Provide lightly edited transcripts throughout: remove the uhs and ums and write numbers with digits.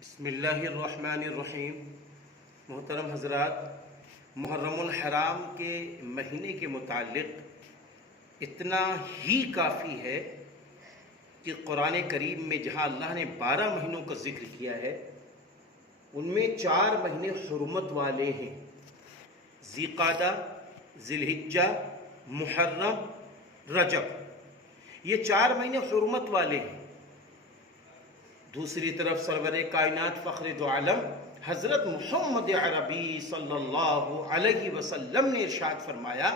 بسم اللہ الرحمن الرحیم۔ محترم حضرات، محرم الحرام کے مہینے کے متعلق اتنا ہی کافی ہے کہ قرآن کریم میں جہاں اللہ نے 12 مہینوں کا ذکر کیا ہے ان میں 4 مہینے حرمت والے ہیں: ذی قعدہ، ذی الحجہ، محرم، رجب۔ یہ 4 مہینے حرمت والے ہیں۔ دوسری طرف سرور کائنات فخر دو عالم حضرت محمد عربی صلی اللہ علیہ وسلم نے ارشاد فرمایا،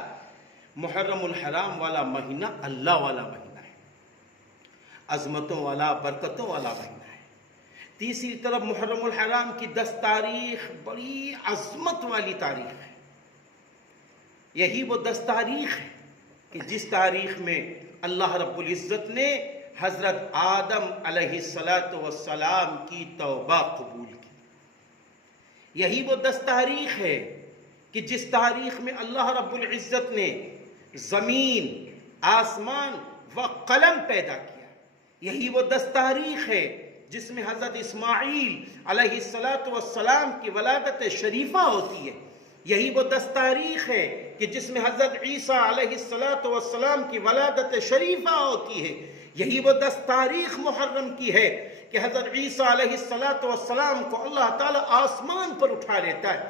محرم الحرام والا مہینہ اللہ والا مہینہ ہے، عظمتوں والا، برکتوں والا مہینہ ہے۔ تیسری طرف محرم الحرام کی 10 تاریخ بڑی عظمت والی تاریخ ہے۔ یہی وہ 10 تاریخ ہے کہ جس تاریخ میں اللہ رب العزت نے حضرت آدم علیہ السلام کی توبہ قبول کی۔ یہی وہ 10 تاریخ ہے کہ جس تاریخ میں اللہ رب العزت نے زمین، آسمان و قلم پیدا کیا۔ یہی وہ 10 تاریخ ہے جس میں حضرت اسماعیل علیہ السلام کی ولادت شریفہ ہوتی ہے۔ یہی وہ 10 تاریخ ہے کہ جس میں حضرت عیسیٰ علیہ السلام کی ولادت شریفہ ہوتی ہے۔ یہی وہ 10 تاریخ محرم کی ہے کہ حضرت عیسیٰ علیہ السلام کو اللہ تعالیٰ آسمان پر اٹھا لیتا ہے۔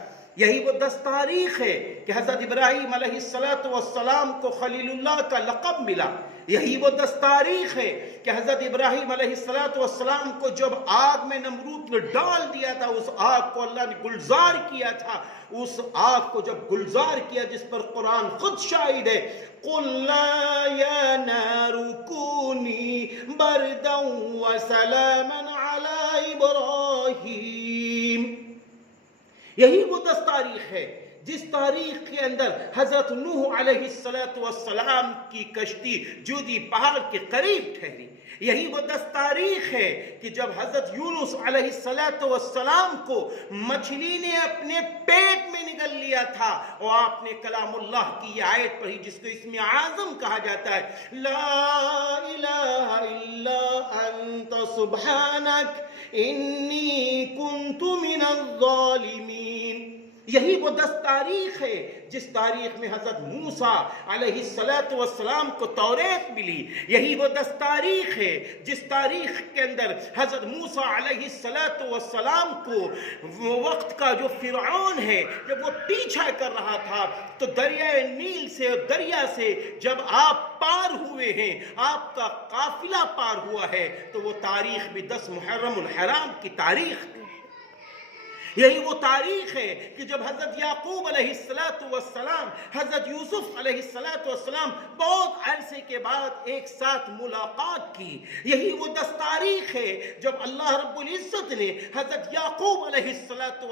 یہی وہ 10 تاریخ ہے کہ حضرت ابراہیم علیہ السلام کو خلیل اللہ کا لقب ملا۔ یہی وہ 10 تاریخ ہے کہ حضرت ابراہیم علیہ السلام کو جب آگ میں نمرود نے ڈال دیا تھا، اس آگ کو اللہ نے گلزار کیا تھا۔ اس آگ کو جب گلزار کیا جس پر قرآن خود شاہد ہے، قُلْنَا يَا نَارُ كُونِي بَرْدًا وَسَلَامًا عَلَىٰ إِبْرَاهِيمَ۔ یہی وہ 10 تاریخ ہے جس تاریخ کے اندر حضرت نوح علیہ السلام کی کشتی جودی پہاڑ کے قریب ٹھہری۔ یہی وہ 10 تاریخ ہے کہ جب حضرت یونس علیہ السلام کو مچھلی نے اپنے پیٹ میں نگل لیا تھا اور آپ نے کلام اللہ کی یہ آیت پڑھی جس کو اسم اعظم کہا جاتا ہے، لا الہ الا انت سبحانک انی کنت من الظالمین۔ یہی وہ 10 تاریخ ہے جس تاریخ میں حضرت موسیٰ علیہ السلام کو توریت ملی۔ یہی وہ 10 تاریخ ہے جس تاریخ کے اندر حضرت موسیٰ علیہ السلام کو وقت کا جو فرعون ہے جب وہ پیچھا کر رہا تھا تو دریائے نیل سے، دریا سے جب آپ پار ہوئے ہیں، آپ کا قافلہ پار ہوا ہے، تو وہ تاریخ بھی 10 محرم الحرام کی تاریخ ہے۔ یہی وہ تاریخ ہے کہ جب حضرت یعقوب علیہ السلام، حضرت یوسف علیہ السلام بہت عرصے کے بعد ایک ساتھ ملاقات کی۔ یہی وہ 10 تاریخ ہے جب اللہ رب العزت نے حضرت یعقوب علیہ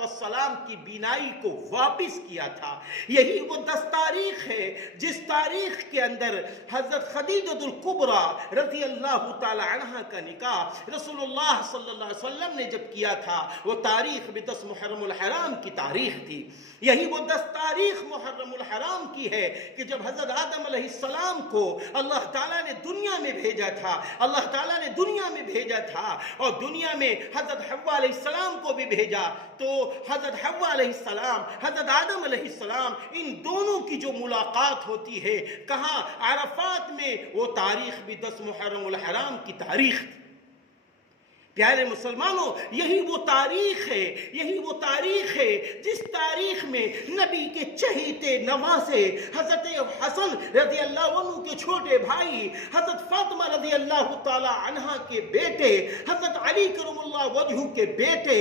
السلام کی بینائی کو واپس کیا تھا۔ یہی وہ 10 تاریخ ہے جس تاریخ کے اندر حضرت خدیجہ الکبریٰ رضی اللہ تعالی عنہ کا نکاح رسول اللہ صلی اللہ علیہ وسلم نے جب کیا تھا، وہ تاریخ بھی 10 محرم الحرام کی تاریخ تھی۔ یہی وہ 10 تاریخ محرم الحرام کی ہے کہ جب حضرت آدم علیہ السلام کو اللہ تعالیٰ نے دنیا میں بھیجا تھا، اللہ تعالیٰ نے دنیا میں بھیجا تھا اور دنیا میں حضرت حوا علیہ السلام کو بھی بھیجا، تو حضرت حوا علیہ السلام، حضرت آدم علیہ السلام، ان دونوں کی جو ملاقات ہوتی ہے کہاں؟ عرفات میں، وہ تاریخ بھی 10 محرم الحرام کی تاریخ تھی۔ پیارے مسلمانوں، یہی وہ تاریخ ہے، یہی وہ تاریخ ہے جس تاریخ میں نبی کے چہیتے نواسے حضرت حسن رضی اللہ عنہ کے چھوٹے بھائی، حضرت فاطمہ رضی اللہ تعالی عنہ کے بیٹے، حضرت علی کرم اللہ وجہہ کے بیٹے،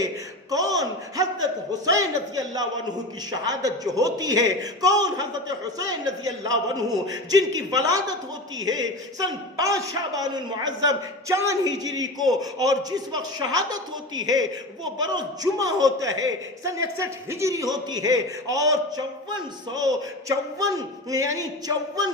کون؟ حضرت حسین رضی اللہ عنہ کی شہادت جو ہوتی ہے، کون؟ حضرت حسین رضی اللہ عنہ جن کی ولادت ہوتی ہے سن 5 شعبان المعظم 4 ہجری کو، اور جس وقت شہادت ہوتی ہے وہ بروز جمعہ ہوتا ہے، سن 61 ہجری ہوتی ہے، اور 54 یعنی 54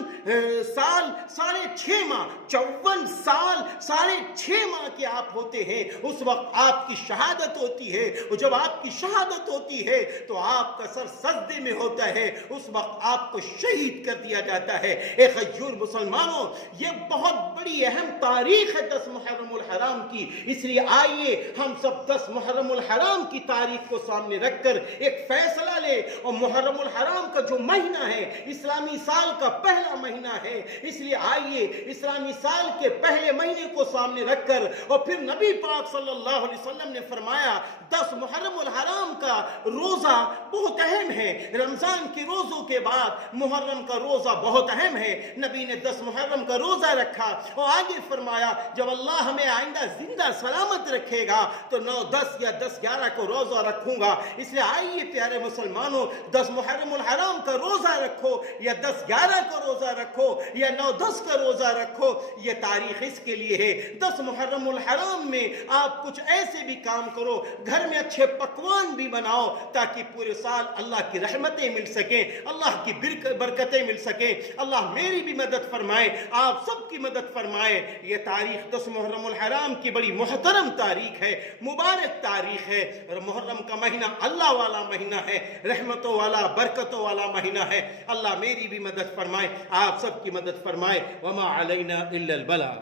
سال 6.5 ماہ، 54 سال 6.5 ماہ کے آپ ہوتے ہیں، اس وقت آپ کی شہادت ہوتی ہے۔ اور جب آپ کی شہادت ہوتی ہے تو آپ کا سر سجدے میں ہوتا ہے، اس وقت آپ کو شہید کر دیا جاتا ہے۔ اے غیور مسلمانوں، یہ بہت بڑی اہم تاریخ ہے 10 محرم الحرام کی، اس لیے آئیے ہم سب 10 محرم الحرام کی تاریخ کو سامنے رکھ کر ایک فیصلہ لے۔ اور محرم الحرام کا جو مہینہ ہے اسلامی سال کا پہلا مہینہ ہے، اس لیے آئیے اسلامی سال کے پہلے مہینے کو سامنے رکھ کر، اور پھر نبی پاک صلی اللہ علیہ وسلم نے فرمایا 10 محرم الحرام کا روزہ بہت اہم ہے، رمضان کے روزوں کے بعد محرم کا روزہ بہت اہم ہے۔ نبی نے 10 محرم کا روزہ رکھا اور آگے فرمایا جب اللہ ہمیں آئندہ زندہ سلامت رکھے گا تو 9 10 یا 10 11 کو روزہ رکھوں گا۔ اس لیے آئیے پیارے مسلمانوں، 10 محرم الحرام کا روزہ رکھو یا 10 11 کا روزہ رکھو یا 9 10 کا روزہ رکھو، یہ تاریخ اس کے لیے ہے۔ 10 محرم الحرام میں آپ کچھ ایسے بھی کام کرو، گھر میں اچھے پکوان بھی بناؤ تاکہ پورے سال اللہ کی رحمتیں مل سکیں، اللہ کی برکتیں مل سکیں۔ اللہ میری بھی مدد فرمائے، آپ سب کی مدد فرمائے۔ یہ تاریخ 10 محرم الحرام کی بڑی محترم تاریخ ہے، مبارک تاریخ ہے، اور محرم کا مہینہ اللہ والا مہینہ ہے، رحمتوں والا برکتوں والا مہینہ ہے۔ اللہ میری بھی مدد فرمائے، آپ سب کی مدد فرمائے۔ وما علینا الا البلاغ۔